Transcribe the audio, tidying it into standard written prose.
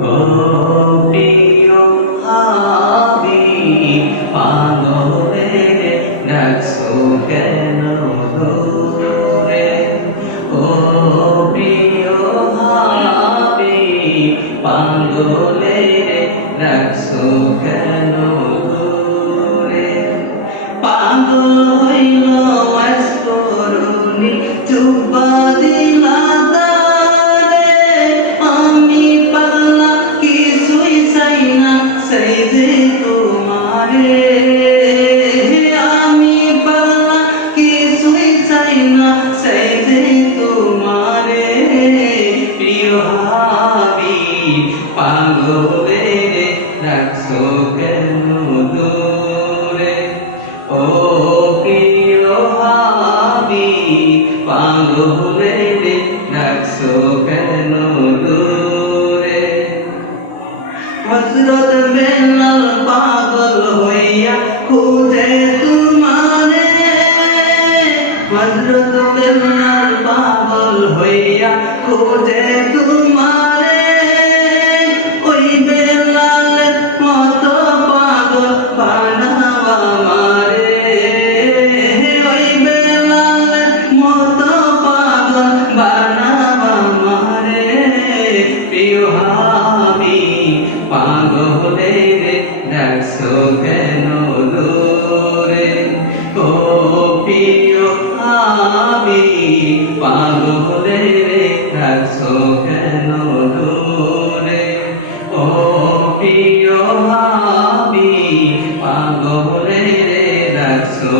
ও প্রিয় হাবিব পাগলে ডাকছো কেন দূরে ও প্রিয় হাবিব পাগলে ডাকছো কেন দূরে পাগল হইল ওয়াজ করুনি চুপা দিলা সেই যে তোমারে আমি পালা কিছুই চাই না সেই যে তোমারে প্রিয় হাবিব পাগলে রাখছো কেন দূরে ও প্রিয় হাবিব পাগলে রাখছো কেন দূরে হযরত বেলাল পাগল হইয়া খুঁজে তোমারে হযরত বেলাল পাগল হইয়া খুঁজে তোমারে ওই বেলালের মতো পাগল বানাও আমারে ওই বেলালের মতো পাগল বানাও আমারে প্রিয় পাগলে ডাকছো কেন দূরে ও প্রিয় হাবিব পাগলে ডাকছো কেন দূরে ও প্রিয় হাবিব পাগলে ডাকছো